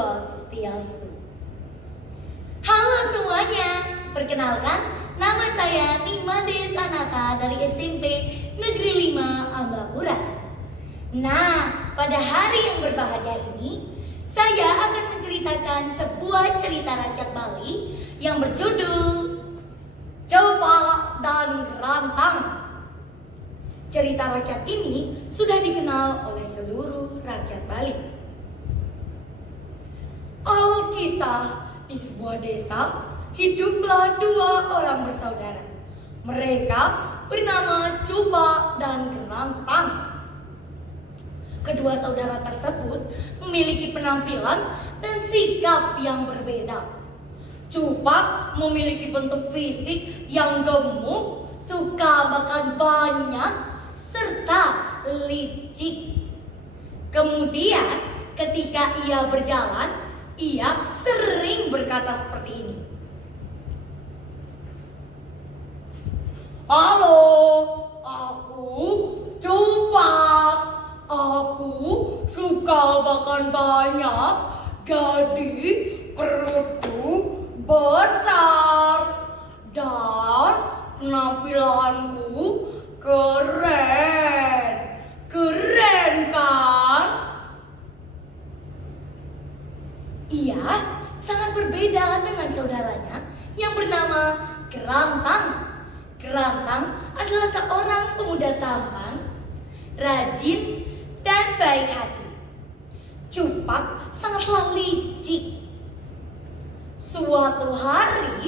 Swastiastu. Halo semuanya, perkenalkan nama saya Nimade Sanata dari SMP Negeri 5 Ambapura. Nah, pada hari yang berbahagia ini, saya akan menceritakan sebuah cerita rakyat Bali yang berjudul Coba dan Rantang. Cerita rakyat ini sudah dikenal oleh seluruh rakyat Bali. Alkisah, di sebuah desa hiduplah dua orang bersaudara. Mereka bernama Coba dan Rantang. Kedua saudara tersebut memiliki penampilan dan sikap yang berbeda. Coba memiliki bentuk fisik yang gemuk, suka makan banyak, serta licik. Kemudian ketika ia berjalan, ia sering berkata seperti ini. Halo, aku Coba. Aku suka makan banyak, jadi perutku besar dan penampilanku keren. Keren kan? Ia sangat berbeda dengan saudaranya yang bernama Kerantang. Kerantang adalah seorang pemuda tampan, rajin, dan baik hati. Cupak sangatlah licik. Suatu hari,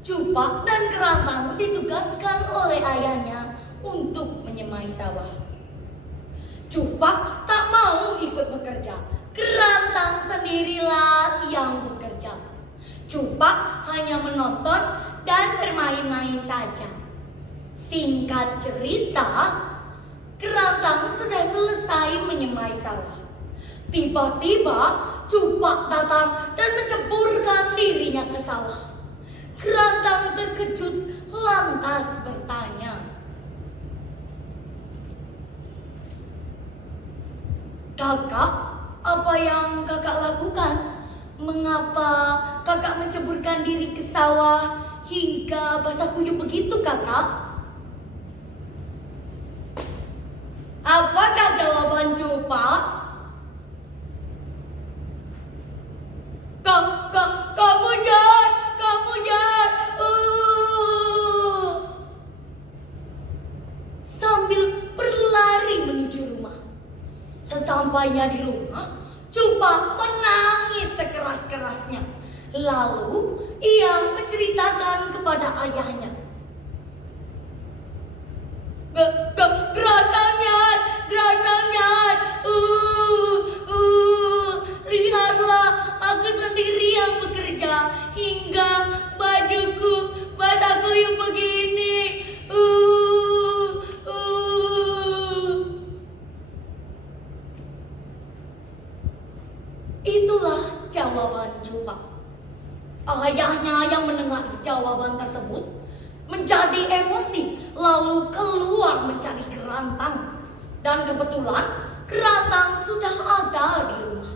Coba dan Kerantang ditugaskan oleh ayahnya untuk menyemai sawah. Coba tak mau ikut bekerja. Kerantang sendirilah yang bekerja. Coba hanya menonton dan bermain-main saja. Singkat cerita, Kerantang sudah selesai menyemai sawah. Tiba-tiba Coba datang dan menceburkan dirinya ke sawah. Kerantang terkejut lantas bertanya, "Kakak, apa yang kakak lakukan? Mengapa kakak menceburkan diri ke sawah hingga basah kuyup begitu, kakak?" Apakah jawaban Coba? Kamu jahat. Sambil berlari menuju rumah. Sesampainya di rumah, Coba menangis sekeras-kerasnya. Lalu ia menceritakan kepada ayahnya. Gerandangnya. Lihatlah, aku sendiri yang bekerja hingga bajuku basah kuyup begini. Itulah jawaban Coba. Ayahnya yang mendengar jawaban tersebut menjadi emosi, lalu keluar mencari Kerantang. Dan kebetulan Kerantang sudah ada di rumah.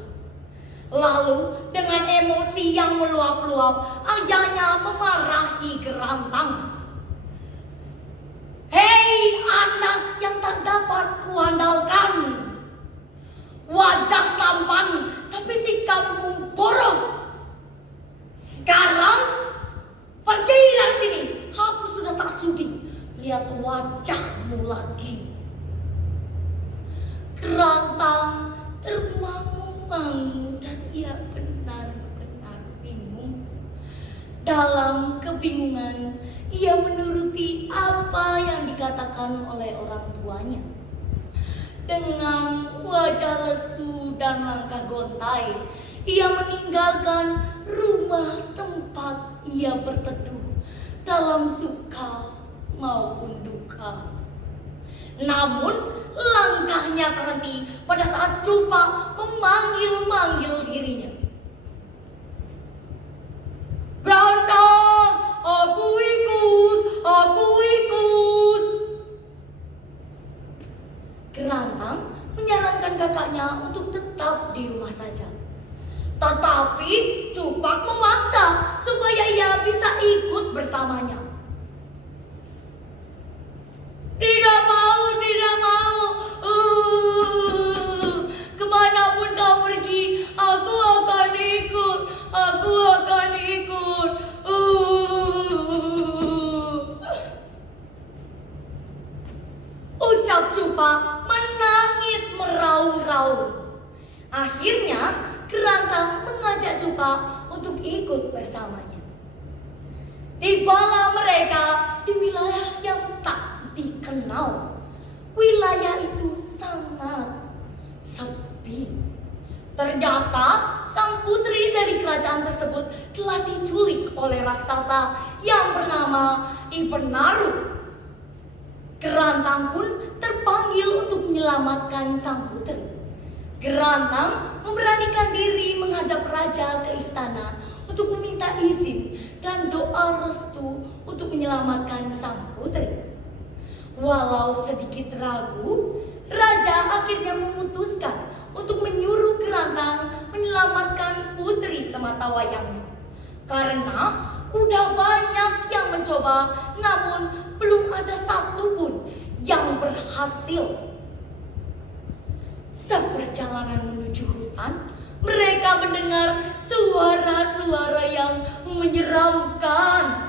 Lalu dengan emosi yang meluap-luap, ayahnya memarahi Kerantang. "Hei anak yang tak dapat kuandalkan, wajah tampan tapi sikapmu buruk. Sekarang pergi dari sini. Aku sudah tak sudi lihat wajahmu lagi." Kerantang termangu-mangu dan ia benar-benar bingung. Dalam kebingungan, ia menuruti apa yang dikatakan oleh orang tuanya. Dengan wajah lesu dan langkah gontai, ia meninggalkan rumah tempat ia berteduh dalam suka maupun duka. Namun langkahnya terhenti pada saat Coba memanggil-manggil dirinya. "Kerantang, aku ikut. Kerantang menyarankan kakaknya untuk tetap di rumah saja. Tak Tapi Cupak memaksa supaya ia bisa ikut bersamanya. Tidak mau, tidak mau. Kemanapun kau pergi, aku akan ikut. Aku akan ikut. Ucap Cupak menangis meraung-raung. Akhirnya Kerantang mengajak Cupak untuk ikut bersamanya. Tibalah mereka di wilayah yang tak dikenal. Wilayah itu sangat sepi. Ternyata sang putri dari kerajaan tersebut telah diculik oleh raksasa yang bernama Ipenaru. Kerantang pun terpanggil untuk menyelamatkan sang putri. Kerantang memberanikan diri menghadap raja ke istana untuk meminta izin dan doa restu untuk menyelamatkan sang putri. Walau sedikit ragu, raja akhirnya memutuskan untuk menyuruh Kerantang menyelamatkan putri sematawayangnya. Karena udah banyak yang mencoba, namun belum ada satupun yang berhasil. Seperjalanan menuju hutan, mereka mendengar suara-suara yang menyeramkan.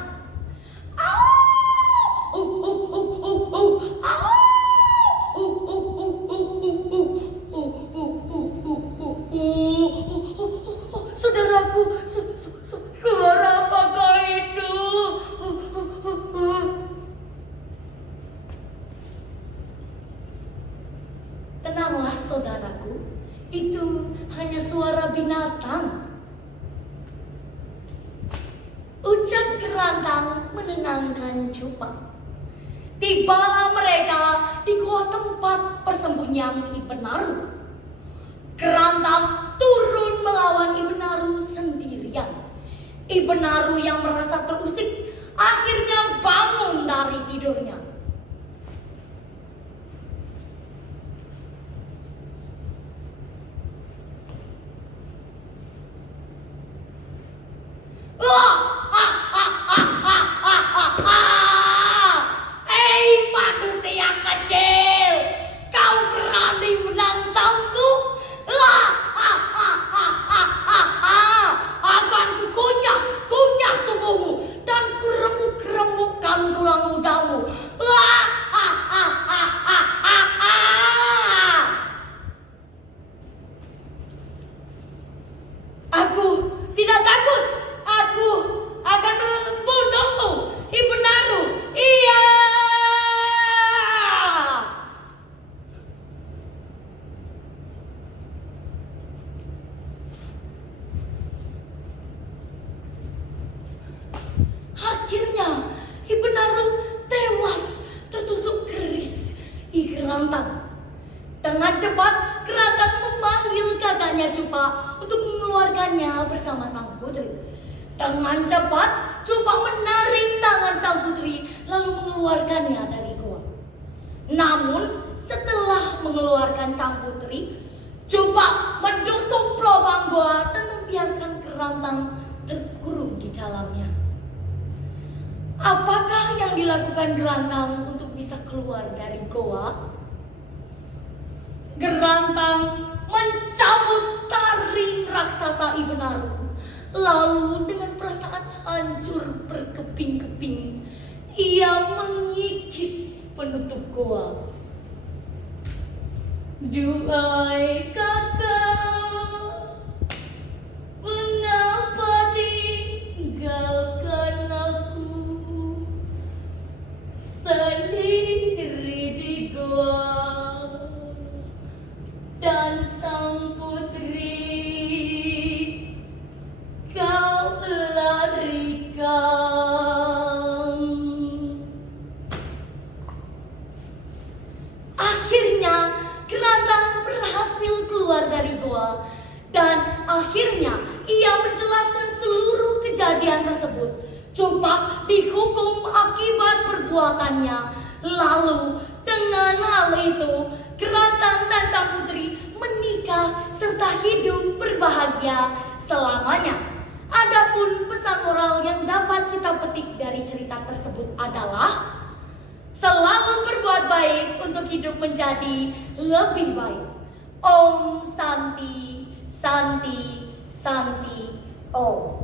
Saudaraku, suara apakah itu? Tenanglah saudaraku, itu hanya suara binatang. Ucap Kerantang menenangkan Cupak. Tibalah mereka di gua tempat persembunyian Ipenaru. Kerantang turun melawan Ipenaru sendirian. Ipenaru yang merasa terusik akhirnya bangun dari tidurnya. Hei manusia kecil, kau berani menantangku? Akan kukunyah tubuhmu dan kuremuk-remukkan tulang mudamu. Aku tidak takut. Aku akan membunuhmu, Ipenaru. Iya. Akhirnya Ipenaru tewas tertusuk keris Kerantang. Dengan cepat Kerantang memanggil kakaknya Cupak untuk mengeluarkannya bersama sang putri. Dengan cepat Cupak menarik tangan sang putri lalu mengeluarkannya dari goa. Namun setelah mengeluarkan sang putri, Cupak menutup lubang goa dan membiarkan Kerantang terkurung di dalamnya. Apakah yang dilakukan Kerantang untuk bisa keluar dari goa? Kerantang mencabut taring raksasa Ipenaru. Lalu dengan perasaan hancur berkeping-keping, ia mengikis penutup goa. Duhai kakak, mengapa tinggalkan aku sendiri di goa? Dan sang putri kau larikan. Akhirnya Kerantang berhasil keluar dari goa dan akhirnya ia menjelaskan seluruh kejadian tersebut. Cupak dihukum akibat perbuatannya. Lalu dengan hal itu Kerantang dan sang putri menikah serta hidup berbahagia selamanya. Adapun pesan moral yang dapat kita petik dari cerita tersebut adalah selalu berbuat baik untuk hidup menjadi lebih baik. Om Santi, Santi, Santi, Om.